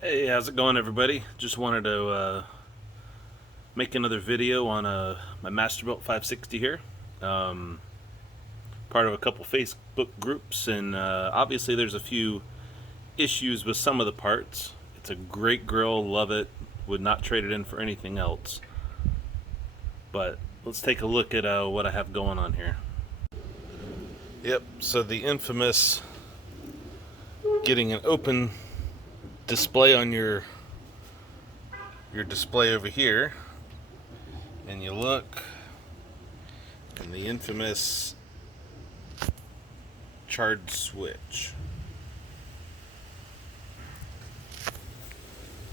Hey, how's it going, everybody? Just wanted to make another video on my Masterbuilt 560 here. Um, Part of a couple Facebook groups, and obviously there's a few issues with some of the parts. It's a great grill, love it. Would not trade it in for anything else. But let's take a look at what I have going on here. Yep, so the infamous getting an open display on your display over here, and you look, and the infamous charred switch.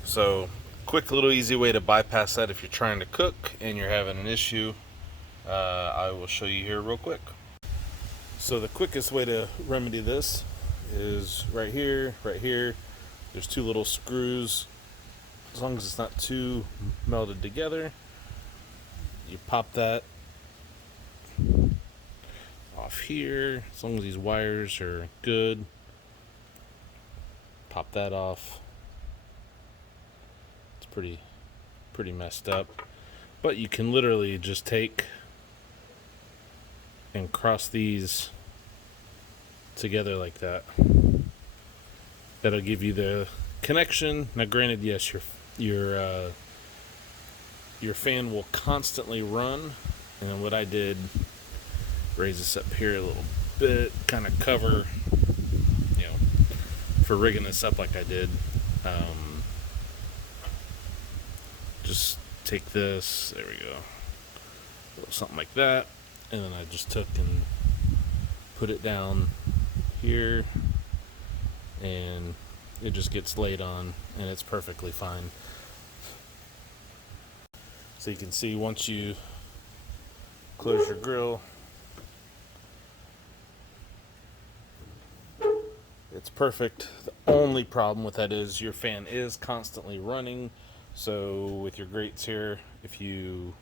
So, quick little easy way to bypass that if you're trying to cook and you're having an issue, I will show you here real quick. So the quickest way to remedy this is right here. There's two little screws. As long as it's not too melded together, you pop that off here. As long as these wires are good, pop that off. It's pretty messed up, but you can literally just take and cross these together like that. That'll give you the connection. Now granted, yes, your fan will constantly run, and what I did, raise this up here a little bit, kind of cover, for rigging this up like I did. Just take this, there we go, something like that, and then I just took and put it down here, and it just gets laid on, and it's perfectly fine. So you can see once you close your grill, it's perfect. The only problem with that is your fan is constantly running. So with your grates here, if it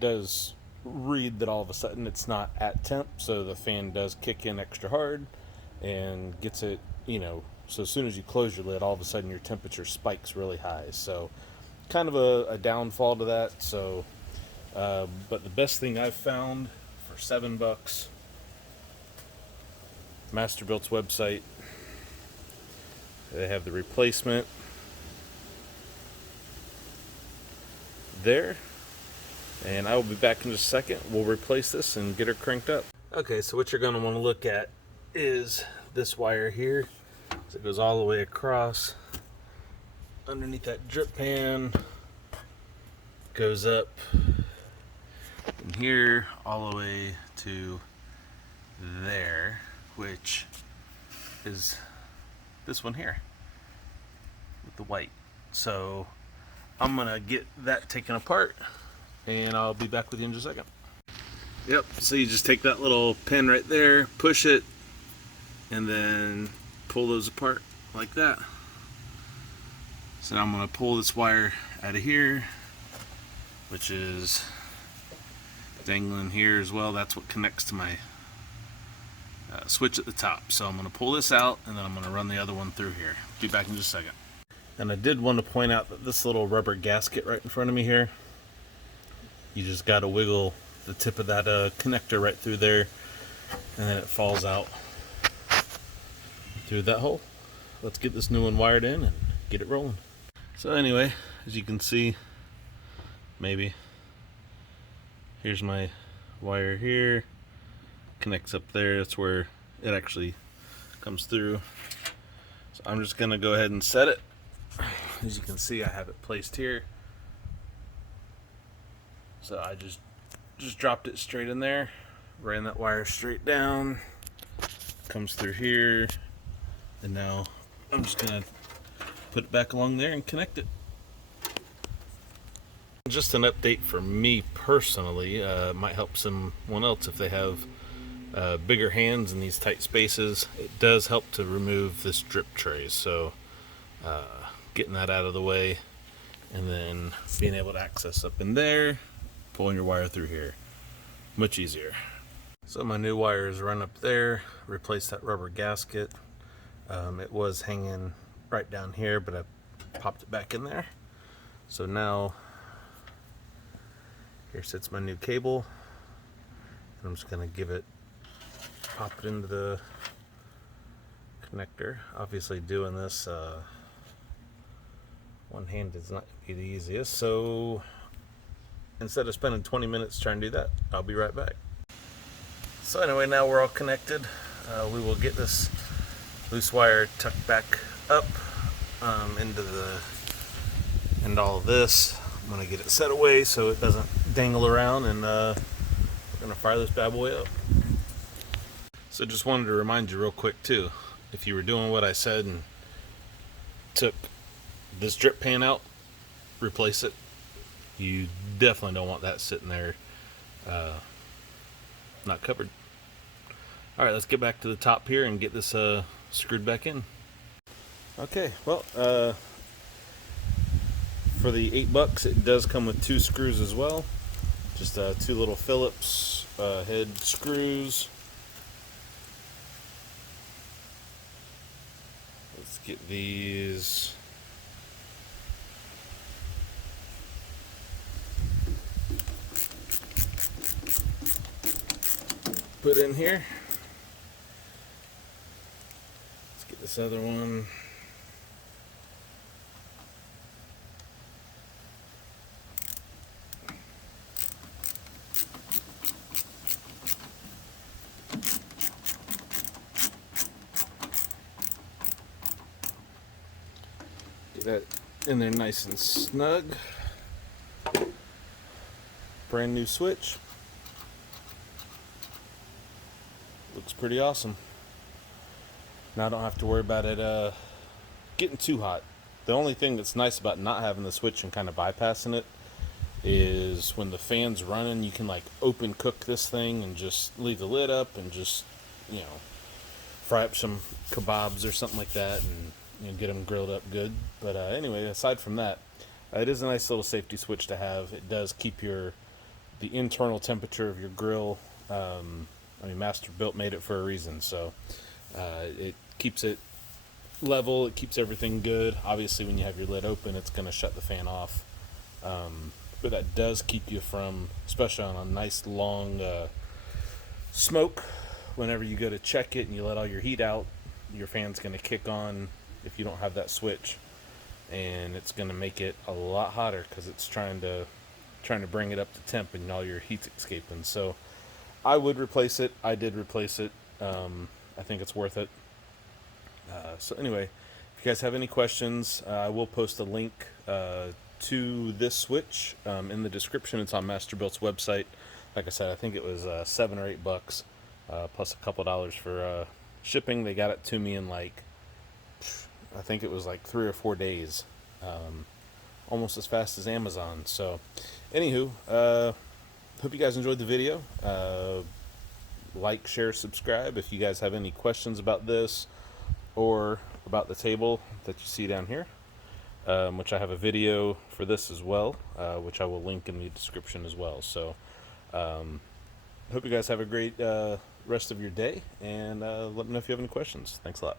does read that all of a sudden it's not at temp, so the fan does kick in extra hard and gets it, so as soon as you close your lid, all of a sudden your temperature spikes really high. So kind of a downfall to that. So but the best thing I've found for $7, Masterbuilt's website, they have the replacement there, and I will be back in just a second. We'll replace this and get her cranked up. Okay, so what you're going to want to look at is this wire here. So it goes all the way across underneath that drip pan, goes up from here all the way to there, which is this one here with the white. So I'm gonna get that taken apart, and I'll be back with you in just a second. Yep, so you just take that little pin right there, push it, and then pull those apart like that. So now I'm gonna pull this wire out of here, which is dangling here as well. That's what connects to my switch at the top. So I'm gonna pull this out, and then I'm gonna run the other one through here. Be back in just a second. And I did want to point out that this little rubber gasket right in front of me here, you just got to wiggle the tip of that connector right through there, and then it falls out through that hole. Let's get this new one wired in and get it rolling. So anyway, as you can see, maybe, here's my wire here, connects up there. That's where it actually comes through. So I'm just going to go ahead and set it. As you can see, I have it placed here. So I just dropped it straight in there, ran that wire straight down, comes through here, and now I'm just gonna put it back along there and connect it. Just an update for me personally, might help someone else if they have bigger hands in these tight spaces. It does help to remove this drip tray, so getting that out of the way, and then being able to access up in there, pulling your wire through here, much easier. So my new wires run up there, replace that rubber gasket. It was hanging right down here, but I popped it back in there. So now here sits my new cable. And I'm just gonna pop it into the connector. Obviously doing this one hand is not gonna be the easiest, so instead of spending 20 minutes trying to do that, I'll be right back. So anyway, now we're all connected. We will get this loose wire tucked back up into all of this. I'm gonna get it set away so it doesn't dangle around, and we're gonna fire this bad boy up. So just wanted to remind you real quick too, if you were doing what I said and took this drip pan out, replace it. You definitely don't want that sitting there not covered. All right, let's get back to the top here and get this screwed back in. Okay, well, for the $8, it does come with 2 screws as well. Just 2 little Phillips head screws. Let's get these. Put in here. Let's get this other one. Get that in there nice and snug. Brand new switch. Looks pretty awesome. Now I don't have to worry about it getting too hot. The only thing that's nice about not having the switch and kind of bypassing it is when the fan's running, you can like open cook this thing and just leave the lid up and just, you know, fry up some kebabs or something like that, and you know, get them grilled up good. But anyway, aside from that, it is a nice little safety switch to have. It does keep the internal temperature of your grill. I mean, Masterbuilt made it for a reason, so it keeps it level, it keeps everything good. Obviously, when you have your lid open, it's going to shut the fan off, but that does keep you from, especially on a nice long smoke, whenever you go to check it and you let all your heat out, your fan's going to kick on if you don't have that switch, and it's going to make it a lot hotter because it's trying to bring it up to temp and all your heat's escaping. So I would replace it. I did replace it. I think it's worth it. So anyway, if you guys have any questions, I will post a link to this switch in the description. It's on Masterbuilt's website. Like I said, I think it was $7 or $8 plus a couple dollars for shipping. They got it to me in like, I think it was like 3 or 4 days, almost as fast as Amazon. So anywho, hope you guys enjoyed the video. Like, share, subscribe. If you guys have any questions about this or about the table that you see down here, which I have a video for this as well, which I will link in the description as well. So hope you guys have a great rest of your day, and let me know if you have any questions. Thanks a lot.